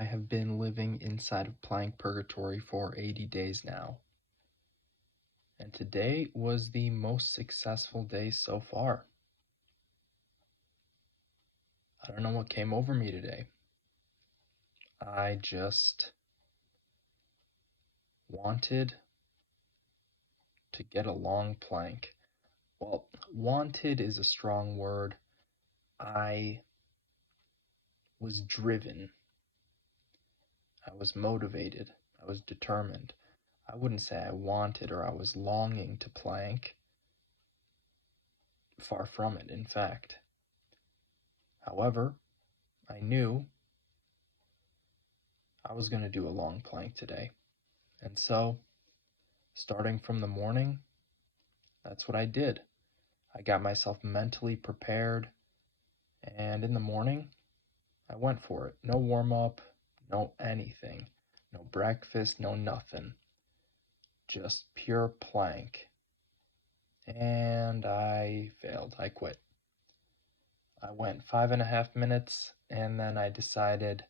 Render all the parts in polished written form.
I have been living inside of plank purgatory for 80 days now. And today was the most successful day so far. I don't know what came over me today. I just wanted to get a long plank. Well, wanted is a strong word. I was driven. I was motivated. I was determined. I wouldn't say I wanted or I was longing to plank. Far from it, in fact. However, I knew I was going to do a long plank today. And so, starting from the morning, that's what I did. I got myself mentally prepared, and in the morning, I went for it. No warm up, no anything, no breakfast, no nothing. Just pure plank. And I failed. I quit. I went 5.5 minutes, and then I decided,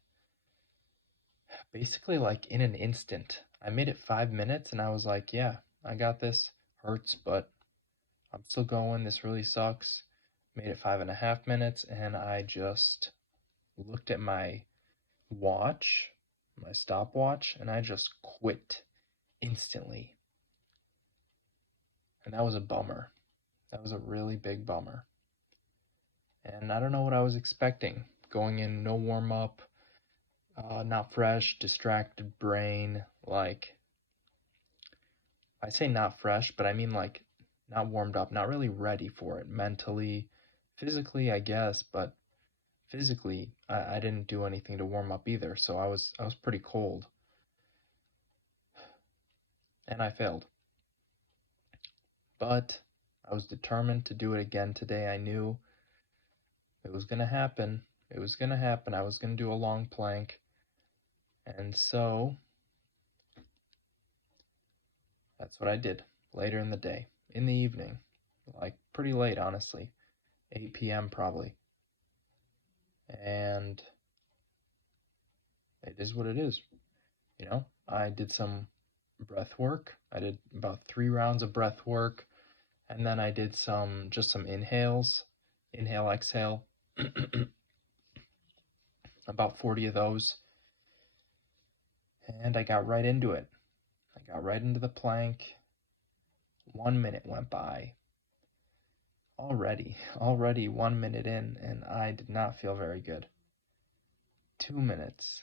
basically like in an instant, I made it 5 minutes, and I was like, yeah, I got this. Hurts, but I'm still going. This really sucks. Made it 5.5 minutes, and I just looked at my watch, my stopwatch, and I just quit instantly. And that was a bummer. That was a really big bummer. And I don't know what I was expecting. Going in, no warm up, not fresh, distracted brain. Like, I say not fresh, but I mean like not warmed up, not really ready for it mentally, physically, I guess, but physically, I didn't do anything to warm up either, so I was pretty cold, and I failed. But I was determined to do it again today. I knew it was gonna happen. It was gonna happen. I was gonna do a long plank, and so that's what I did. Later in the day, in the evening, like pretty late, honestly, 8 p.m. probably. And it is what it is. I did some breath work. I did about 3 rounds of breath work, and then I did just some inhales, inhale, exhale, about 40 of those, and I got right into it. I got right into the plank. 1 minute went by. Already 1 minute in, and I did not feel very good. 2 minutes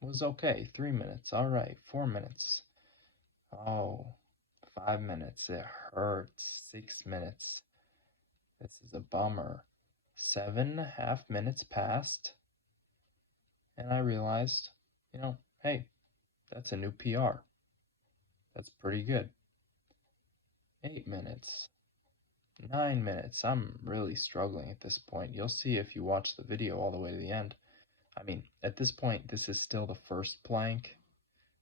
was okay. 3 minutes, all right. 4 minutes, oh, 5 minutes, it hurts. 6 minutes, this is a bummer. 7.5 minutes passed, and I realized, hey, that's a new PR. That's pretty good. 8 minutes, 9 minutes. I'm really struggling at this point. You'll see if you watch the video all the way to the end. I mean, at this point, this is still the first plank,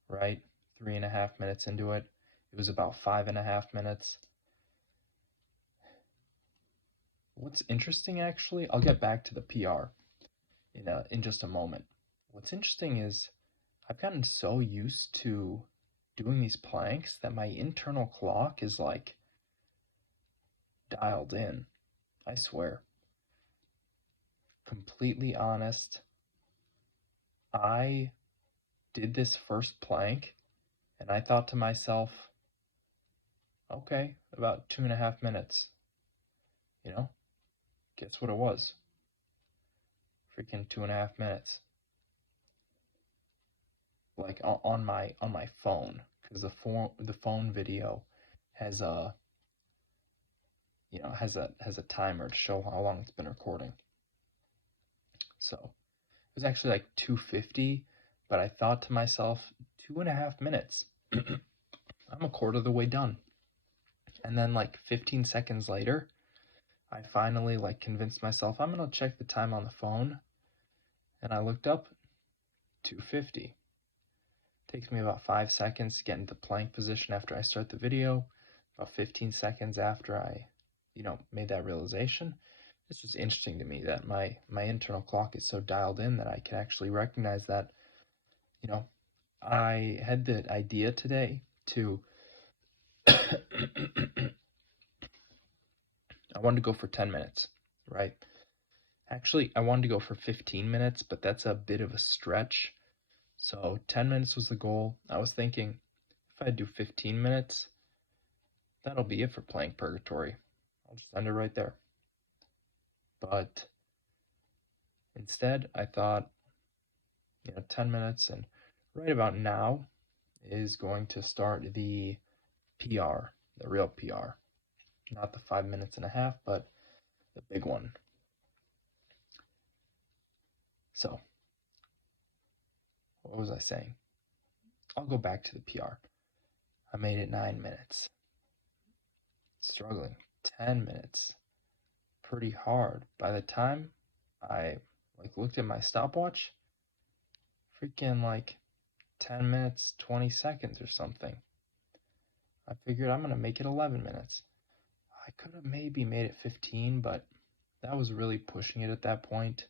right? 3.5 minutes into it. It was about 5.5 minutes. What's interesting, actually, I'll get back to the PR in just a moment. What's interesting is I've gotten so used to doing these planks that my internal clock is like dialed in. I swear. Completely honest, I did this first plank and I thought to myself, okay, about 2.5 minutes. Guess what it was? Freaking 2.5 minutes. Like on my phone, because the phone video has a has a timer to show how long it's been recording. So it was actually like 2:50, but I thought to myself, 2.5 minutes. I'm a quarter of the way done. And then like 15 seconds later, I finally like convinced myself I'm gonna check the time on the phone, and I looked up, 2:50. Takes me about 5 seconds to get into plank position after I start the video, about 15 seconds after I, made that realization. It's just interesting to me that my internal clock is so dialed in that I can actually recognize that You know, I had the idea today to I wanted to go for 10 minutes, right? Actually, I wanted to go for 15 minutes, but that's a bit of a stretch. So 10 minutes was the goal. I was thinking if I do 15 minutes, that'll be it for playing Purgatory. I'll just end it right there. But instead, I thought, 10 minutes, and right about now is going to start the PR, the real PR. Not the 5 minutes and a half, but the big one. So, what was I saying? I'll go back to the PR. I made it 9 minutes. Struggling. 10 minutes. Pretty hard. By the time I looked at my stopwatch, freaking 10 minutes, 20 seconds or something. I figured I'm going to make it 11 minutes. I could have maybe made it 15, but that was really pushing it at that point.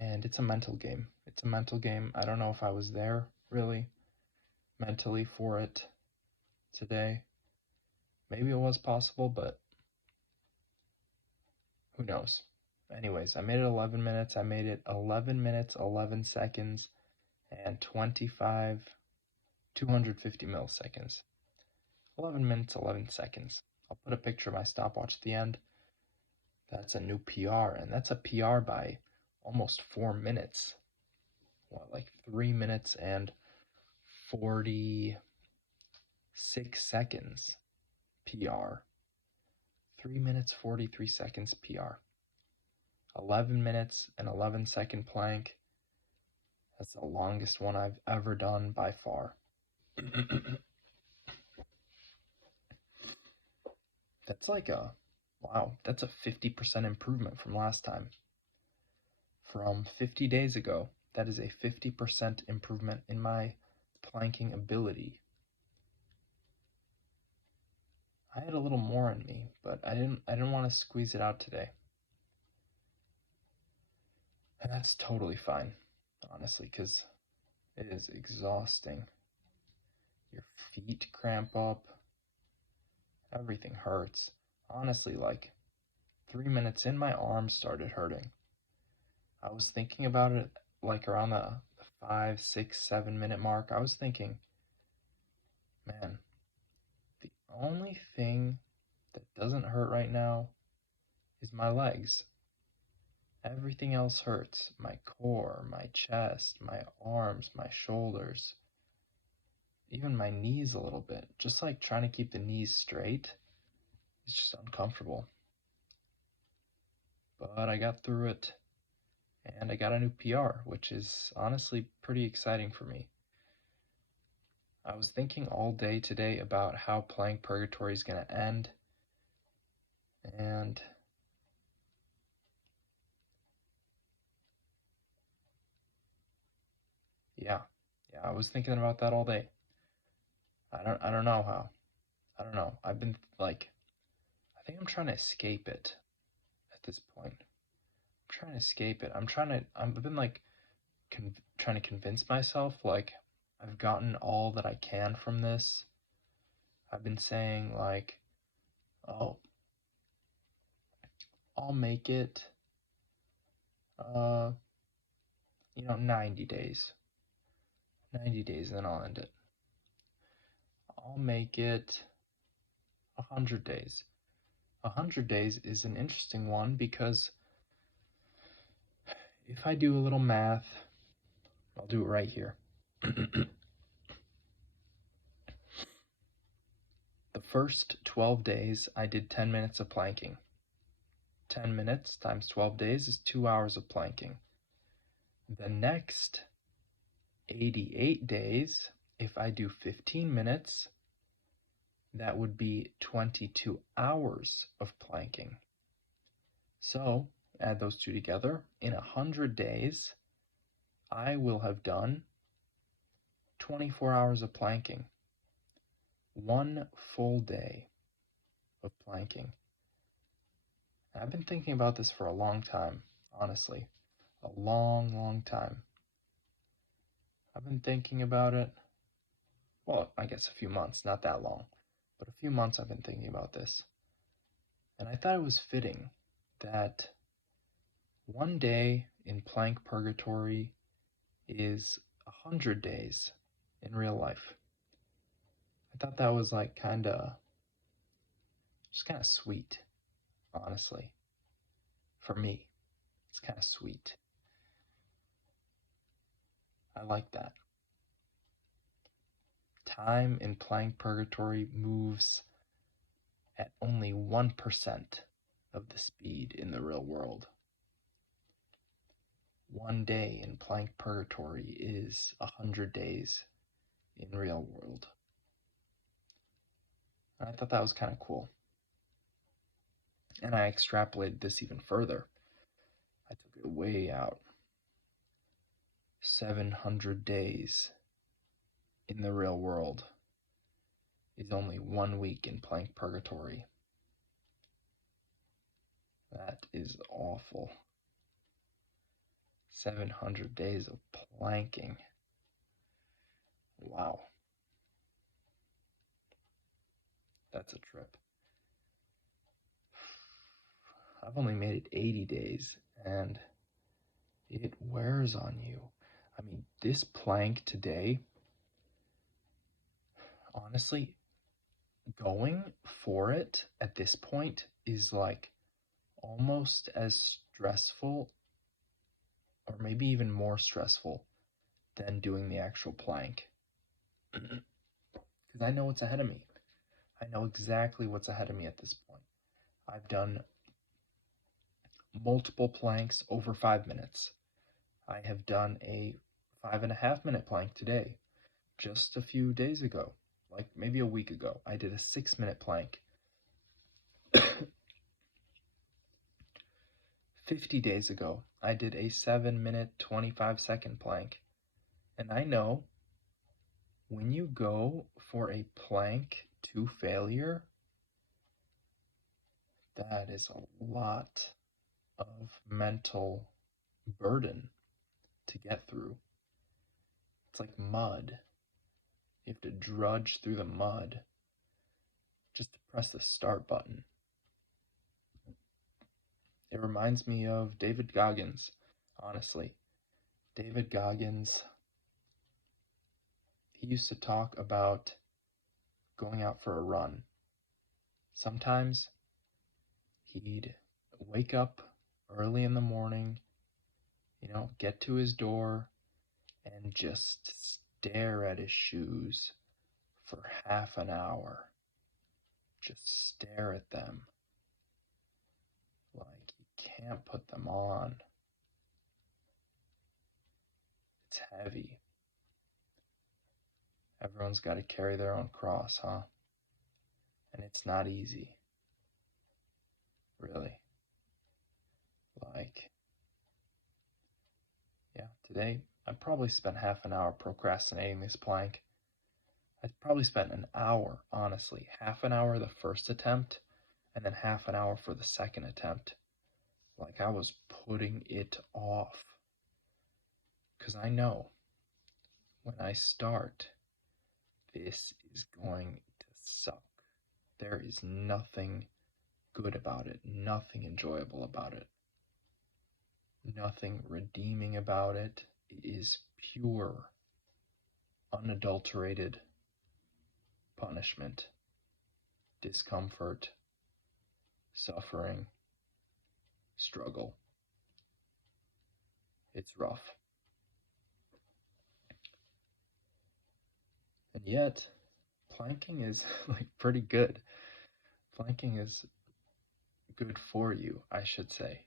And it's a mental game. It's a mental game. I don't know if I was there really mentally for it today. Maybe it was possible, but who knows? Anyways, I made it 11 minutes. I made it 11 minutes, 11 seconds, and 250 milliseconds. 11 minutes, 11 seconds. I'll put a picture of my stopwatch at the end. That's a new PR, and that's a PR by almost 4 minutes. 3 minutes and 46 seconds PR. 3 minutes, 43 seconds PR. 11 minutes and 11 second plank. That's the longest one I've ever done by far. That's that's a 50% improvement from last time. From 50 days ago, that is a 50% improvement in my planking ability. I had a little more in me, but I didn't want to squeeze it out today. And that's totally fine, honestly, because it is exhausting. Your feet cramp up. Everything hurts. Honestly, 3 minutes in, my arms started hurting. I was thinking about it around the 5, 6, 7 minute mark. I was thinking, man, the only thing that doesn't hurt right now is my legs. Everything else hurts. My core, my chest, my arms, my shoulders, even my knees a little bit. Just trying to keep the knees straight is just uncomfortable. But I got through it, and I got a new PR, which is honestly pretty exciting for me. I was thinking all day today about how playing Purgatory is going to end, and yeah, I was thinking about that all day. I don't know how. I don't know. I've been I think I'm trying to escape it at this point. I'm trying to escape it. I've been trying to convince myself I've gotten all that I can from this. I've been saying oh, I'll make it 90 days. 90 days, then I'll end it. I'll make it 100 days. 100 days is an interesting one because if I do a little math, I'll do it right here. The first 12 days, I did 10 minutes of planking. 10 minutes times 12 days is 2 hours of planking. The next 88 days, if I do 15 minutes, that would be 22 hours of planking. So, add those two together. In 100 days, I will have done 24 hours of planking. 1 full day of planking. I've been thinking about this for a long time, honestly. A long, long time. I've been thinking about it. Well, I guess a few months, not that long, but a few months I've been thinking about this. And I thought it was fitting that one day in plank purgatory is 100 days in real life. I thought that was like just kind of sweet, honestly. For me, it's kind of sweet. I like that. Time in plank purgatory moves at only 1% of the speed in the real world. One day in plank purgatory is 100 days in real world. And I thought that was kind of cool. And I extrapolated this even further. I took it way out. 700 days in the real world is only 1 week in plank purgatory. That is awful. 700 days of planking. Wow. That's a trip. I've only made it 80 days, and it wears on you. I mean, this plank today, honestly, going for it at this point is like almost as stressful, or maybe even more stressful, than doing the actual plank. Because I know what's ahead of me. I know exactly what's ahead of me at this point. I've done multiple planks over 5 minutes. I have done a 5.5 minute plank today. Just a few days ago, like maybe a week ago, I did a 6-minute plank. 50 days ago, I did a 7-minute, 25-second plank. And I know when you go for a plank to failure, that is a lot of mental burden to get through. It's like mud. You have to drudge through the mud just to press the start button. It reminds me of David Goggins, honestly. David Goggins, he used to talk about going out for a run. Sometimes he'd wake up early in the morning, get to his door and just stare at his shoes for half an hour. Just stare at them. Like you can't put them on. It's heavy. Everyone's got to carry their own cross, huh? And it's not easy. Really. Like, yeah, today I probably spent half an hour procrastinating this plank. I probably spent an hour, honestly. Half an hour the first attempt, and then half an hour for the second attempt. Like I was putting it off. Because I know when I start, this is going to suck. There is nothing good about it, nothing enjoyable about it, nothing redeeming about it. It is pure, unadulterated punishment, discomfort, suffering, struggle. It's rough. And yet, planking is like pretty good. Planking is good for you, I should say.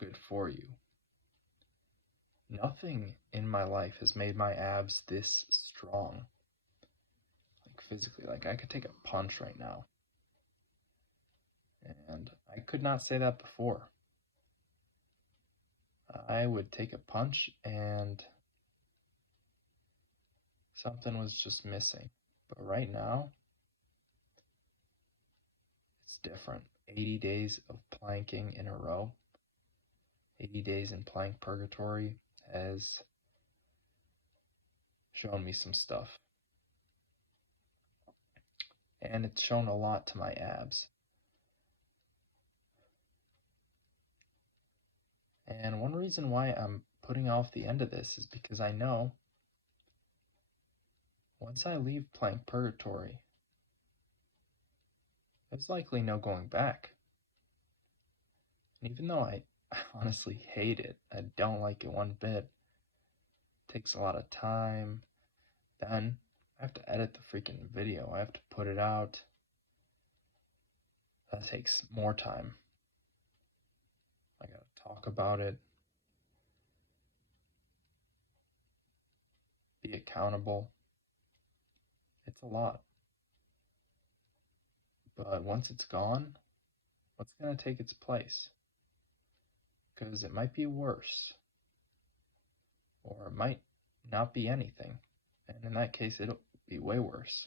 Good for you. Nothing in my life has made my abs this strong. Like physically, like I could take a punch right now. And I could not say that before. I would take a punch and something was just missing. But right now, it's different. 80 days of planking in a row, 80 days in plank purgatory has shown me some stuff. And it's shown a lot to my abs. And one reason why I'm putting off the end of this is because I know once I leave plank purgatory, there's likely no going back. And even though I honestly hate it, I don't like it one bit, it takes a lot of time, then I have to edit the freaking video, I have to put it out, that takes more time. I gotta talk about it, be accountable. It's a lot. But once it's gone, what's gonna take its place? Because it might be worse, or it might not be anything, and in that case it'll be way worse.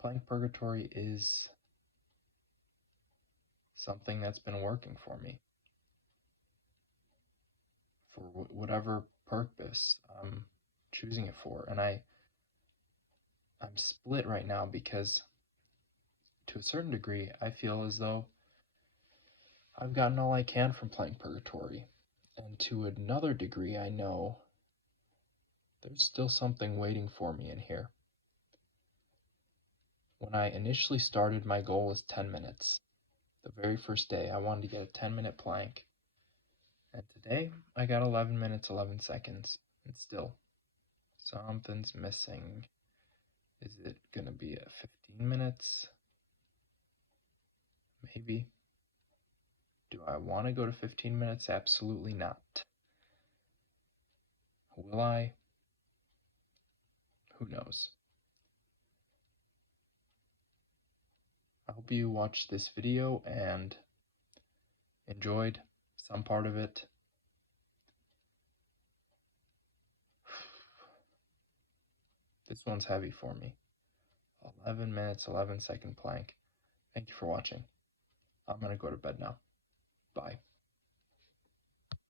Plank purgatory is something that's been working for me for whatever purpose I'm choosing it for, and I'm split right now because to a certain degree I feel as though I've gotten all I can from plank purgatory, and to another degree I know there's still something waiting for me in here. When I initially started, my goal was 10 minutes. The very first day, I wanted to get a 10-minute plank. And today, I got 11 minutes, 11 seconds. And still, something's missing. Is it going to be at 15 minutes? Maybe. Do I want to go to 15 minutes? Absolutely not. Will I? Who knows? I hope you watched this video and enjoyed some part of it. This one's heavy for me. 11 minutes, 11-second plank. Thank you for watching. I'm going to go to bed now. Bye.